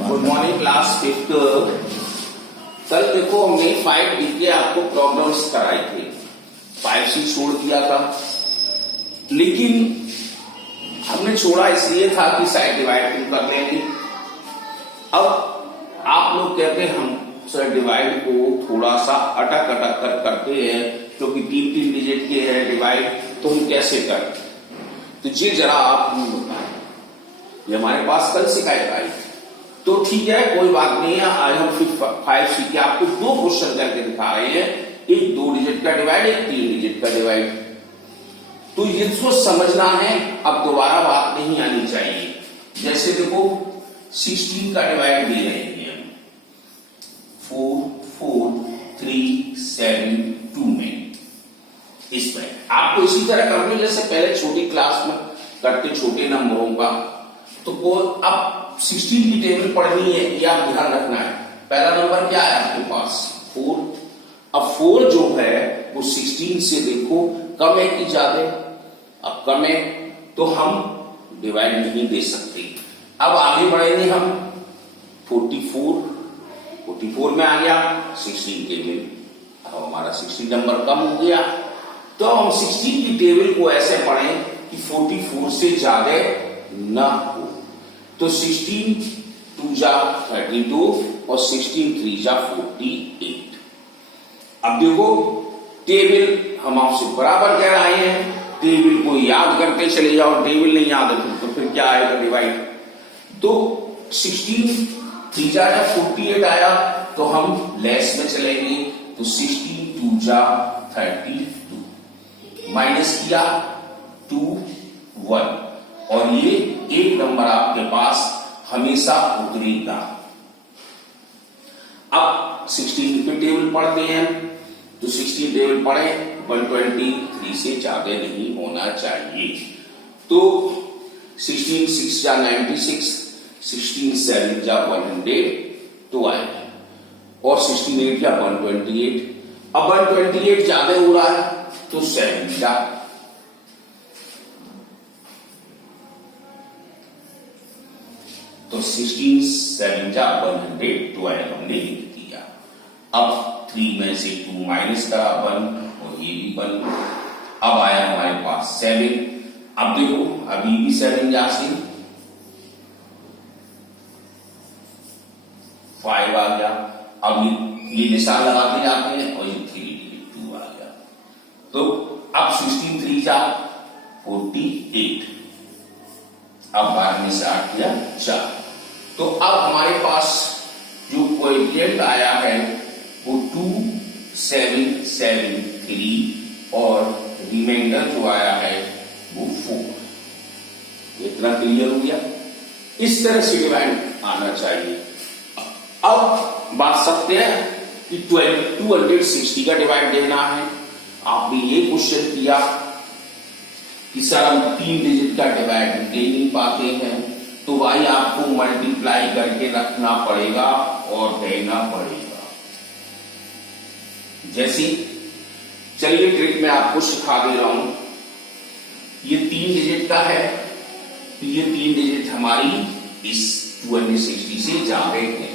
Good morning class fifth. कल देखो हमने 5D के आपको प्रॉब्लम्स कराई थी, 5C छोड़ दिया था, लेकिन हमने छोड़ा इसलिए था कि साइड डिवाइड कर लेंगे। अब आप लोग कहते हैं हम सर डिवाइड को थोड़ा सा अटक अटक कर करते हैं क्योंकि 3-3 डिजिट के है डिवाइड, तो हम कैसे करें? तो ये जरा आप बताएं, ये हमारे पास कल शिकायत आई तो ठीक है, कोई बात नहीं है। आज हम 5C के आपको 2 क्वेश्चन करके दिखा रहे हैं, एक 2 डिजिट का डिवाइड, एक 3 डिजिट का डिवाइड। तो ये तो समझना है, अब दोबारा बात नहीं आनी चाहिए। जैसे देखो 16 का डिवाइड दे रहे हैं 4 4 3 7 2 में, इसमें आपको इसी तरह करने जैसे पहले छोटी क्लास में करते छोटे नंबरों का। तो अब 16 की टेबल पढ़नी है, ये आप ध्यान रखना है। पहला नंबर क्या है आपके पास 4। अब 4 जो है वो 16 से देखो कम है कि ज्यादा? अब कम है तो हम डिवाइड नहीं दे सकते। अब आगे बढ़ेंगे हम 44 में आ गया 16 टेबल। अब हमारा 16 नंबर कम हो गया, तो हम 16 की टेबल को ऐसे पढ़ें कि 44 से ज्यादा न हो। तो 16 2 जा 32 और 16 3 जा 48। अब देखो टेबल हम आपसे बराबर कह रहे हैं, टेबल को याद करते चले जाओ, टेबल नहीं याद है तो फिर क्या आएगा डिवाइड। तो 16 3 जा 48 आया, तो हम लेस में चलेंगे, तो 16 2 जा 32 माइनस किया 2 1, और ये एक नंबर आपके पास हमेशा उतरेगा। अब 16 की टेबल पढ़ते हैं, तो 16 टेबल पढ़े 123 से ज्यादा नहीं होना चाहिए। तो 16 6 जा 96, 16 7 जा 100 तो आएगा, और 16 8 जा 128। अब 128 ज्यादा हो रहा है तो 7 जा, तो 16 7 जा 112 हमने लिख दिया। अब 3 में से 2 माइनस करा 1, और ये भी 1। अब आया हमारे पास 7। अब देखो अभी भी 7 जा से 5 आ गया। अब ये निशान लगाते जाते हैं, और ये 3 2 आ गया। तो अब 16 3 जा 48। अब 12 में से 8 किया 4। तो अब हमारे पास जो कोएफिशिएंट आया है वो 2 7 7 3, और रिमाइंडर जो आया है वो 4। इतना क्लियर हो गया? इस तरह से डिवाइड आना चाहिए। अब बात सकते हैं कि 260 का डिवाइड देना है। आपने ये क्वेश्चन किया कि सर हम 3 डिजिट का डिवाइड दे नहीं पाते हैं, तो भाई आपको मल्टीप्लाई करके रखना पड़ेगा और देना पड़ेगा। जैसे चलिए ट्रिक मैं आपको सिखा दे रहा हूं। ये 3 डिजिट का है, तो ये 3 डिजिट हमारी इस 260 से ज्यादा है।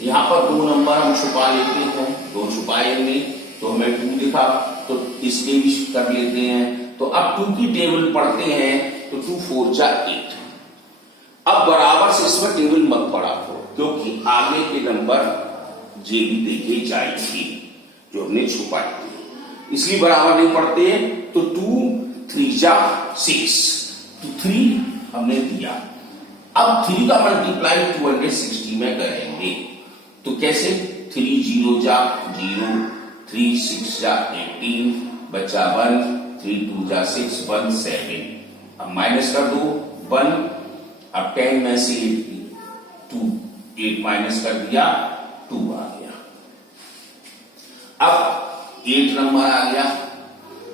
यहां पर 2 नंबर हम छुपा लेते हैं, 2 छुपाएंगे तो हमें 2 दिखा, तो इसके भी कर लेते हैं। तो अब 2 की टेबल पढ़ते हैं, तो 2 4 जा 8। अब बराबर से इसमें टेबल मत पढ़ा करो, क्योंकि आगे के नंबर जे भी देखे जाएंगे जो हमने छुपाई थी, इसलिए बराबर नहीं पढ़ते हैं। तो 2 3 जा 6, तो 3 हमने दिया। अब 3 का मल्टीप्लाई 260 में करेंगे, तो कैसे? 3 0 जा 0, 3 6 जा 18, बचा 1, 3 2 जा 6 1 7। अब माइनस कर दो 1। अब 10 में से 2 8 माइनस कर दिया 2 आ गया। अब 8 नंबर आ गया।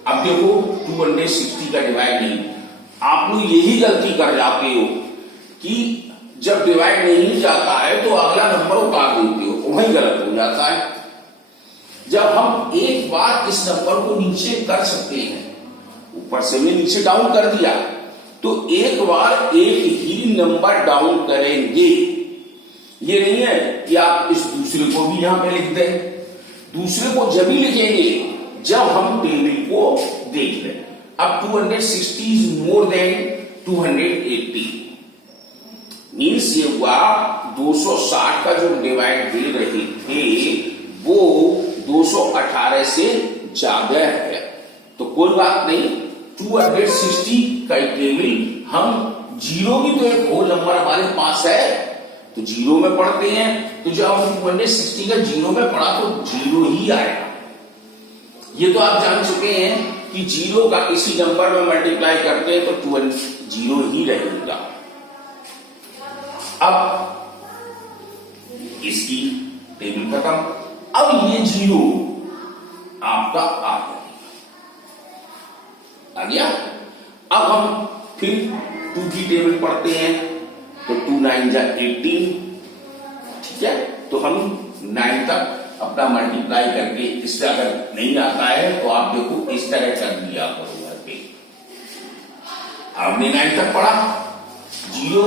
अब देखो 260 का डिवाइड नहीं, आप लोग यही गलती कर जाते हो कि जब डिवाइड नहीं जाता है तो अगला नंबर उतार देते हो, वही गलत हो जाता है। जब हम एक बार इस नंबर को नीचे कर सकते हैं, ऊपर से हमने नीचे डाउन कर दिया, तो एक बार एक ही नंबर डाउन करेंगे, ये नहीं है कि आप इस दूसरे को भी यहां पे लिख दें। दूसरे को जब ही लिखेंगे जब हम टेबल को देख लें। अब 260 इज मोर देन 280 मीन्स ये हुआ 260 का जो डिवाइड दे रहे थे वो 218 से ज्यादा है। तो कोई बात नहीं, 260 का टेबल हम जीरो भी तो एक होल नंबर हमारे पास है तो जीरो में पढ़ते हैं। तो जब हम 260 का जीरो में पढ़ा तो जीरो ही आएगा। ये तो आप जान चुके हैं कि जीरो का किसी नंबर में मल्टीप्लाई करते हैं तो जीरो ही रहेगा। अब इसकी टेबल खत्म। अब ये जीरो आपका आ गया। अब हम फिर 2 की टेबल पढ़ते हैं तो 2 9 जा 18, ठीक है। तो हम 9 तक अपना मल्टीप्लाई करके इससे अगर नहीं आता है तो आप देखो इस तरह कर दिया करो घर पे। आपने 9 तक पढ़ा, 0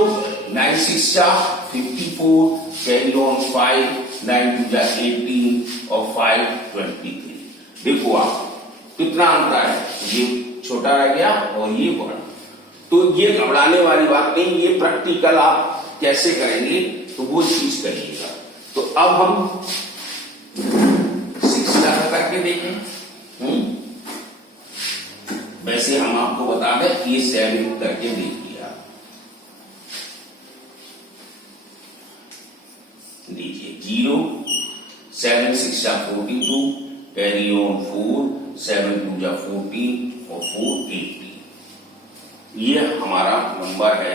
9 6 जा 54, कैरी ऑन 5, 9 2 जा 18 और 5 23। देखो आप कितना अंतर है, ये छोटा रह गया और ये बड़ा। तो ये घबराने वाली बात नहीं, ये प्रैक्टिकल आप कैसे करेंगे तो वो चीज करिएगा। तो अब हम 6 करके देखें। वैसे हम आपको बता दें ये 7 करके देखिए आप। लीजिए 0 7 6 जा 42, कैरी ऑन 4, 7 2 जा 14 और 4 80। ये हमारा नंबर है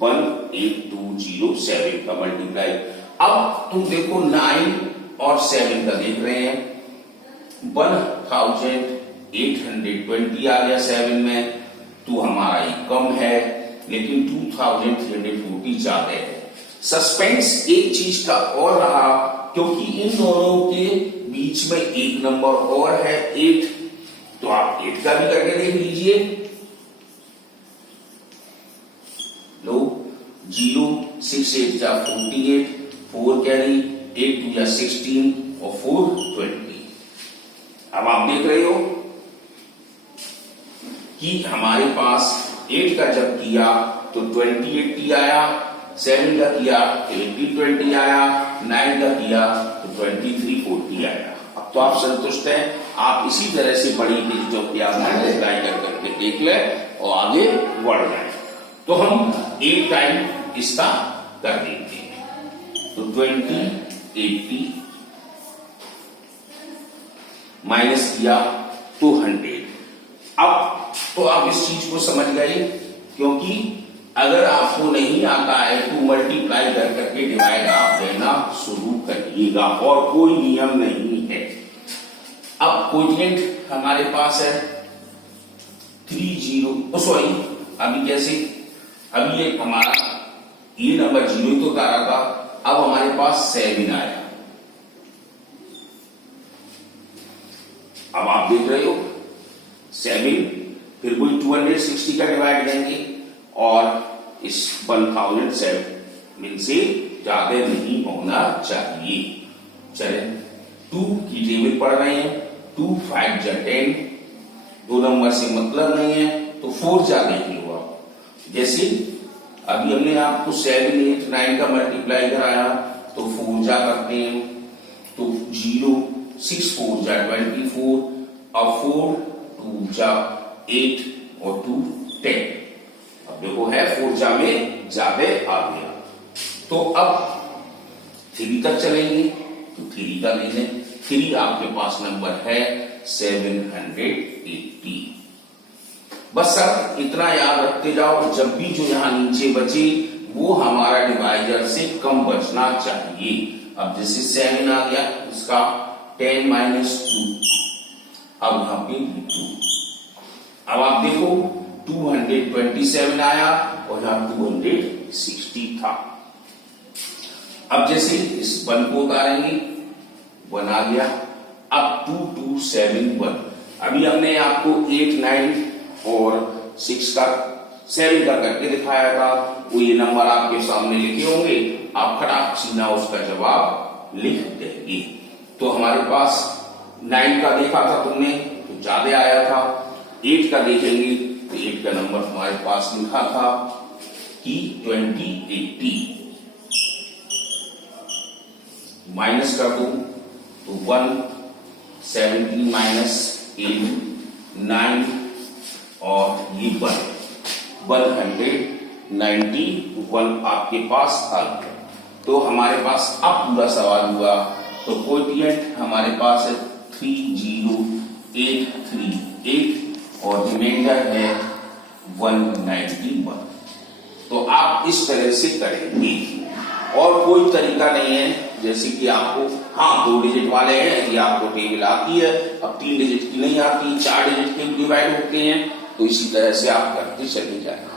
18207 का मल्टीप्लाई। अब तुम देखो 9 और 7 का देख रहे हैं, 1820 आ गया 7 में, तो हमारा ये कम है लेकिन 2340 ज्यादा है। सस्पेंस एक चीज का और रहा क्योंकि इन दोनों के बीच में एक नंबर और है 8, तो आप 8 का भी करके देख लीजिए। लो 0 6 8 जा 48, 4 कैरी, 8 2 जा 16 और 4 20। अब आप देख रहे हो कि हमारे पास 8 का जब किया तो 2080 आया, 7 का किया 8020 आया, 9 का किया तो 2340 आया। अब तो आप संतुष्ट हैं। आप इसी तरह से बड़ी जो कि आप मल्टीप्लाई करके देख ले और आगे बढ़ जाए। तो हम 8 टाइम इसका कर देते हैं। तो 2080 माइनस किया तो 100। अब तो आप इस चीज को समझ गए, क्योंकि अगर आपको नहीं आता है तो मल्टीप्लाई कर करके डिवाइड आप देना शुरू करिएगा और कोई नियम नहीं है। अब कोएफिशिएंट हमारे पास है 30, सॉरी अभी कैसे, अभी ये हमारा ये नंबर 0 ही तो उतारा था, अब हमारे पास 7 आया। अब आप देख रहे हो 7, फिर कोई 260 का डिवाइड देंगे और इस 1007 से ज्यादा नहीं होना चाहिए। चले 2 की टेबल पढ़ रहे हैं, 2 5 जा 10, 2 नंबर से मतलब नहीं है तो 4 जा देख लो आप। जैसे अभी हमने आपको 7 8 9 का मल्टीप्लाई कराया तो 4 जा करते हैं, तो 0 6 4 जा 24 और 4 2 जा 8 और 2 10। अब देखो है 4 जा में ज्यादा आ गया। तो अब 3 तक चलेंगे तो 3 का ले लें। 3 आपके पास नंबर है 780। बस सर इतना याद रखते जाओ, जब भी जो यहां नीचे बचे वो हमारा डिवाइजर से कम बचना चाहिए। अब जैसे 7 आ गया, इसका 10 - 2, अब यहां पे 2। अब आप देखो 227 आया और यहां 260 था। अब जैसे इस 1 को उतारेंगे, 1 आ गया। अब 2271, अभी हमने आपको 8 9 और 6 का 7 का करके दिखाया था, वो ये नंबर आपके सामने लिखे होंगे। आप खटाक सीना उसका जवाब लिख देंगे। तो हमारे पास 9 का देखा था तुमने तो ज्यादा आया था, 8 का देखेंगे तो 8 का नंबर हमारे पास लिखा था कि 2080, माइनस कर दूं तो 170 माइनस 8 9 और ये 191 आपके पास था। तो हमारे पास अब पूरा सवाल हुआ। तो कोएफिशिएंट हमारे पास है 30838 और रिमाइंडर है 191। तो आप इस तरह से करेंगे और कोई तरीका नहीं है, जैसे कि आपको 2 डिजिट वाले हैं ये आपको टेबल आती है, अब 3 डिजिट की नहीं आती, 4 डिजिट के डिवाइड होते हैं, तो इसी तरह से आप करते चले जाएंगे।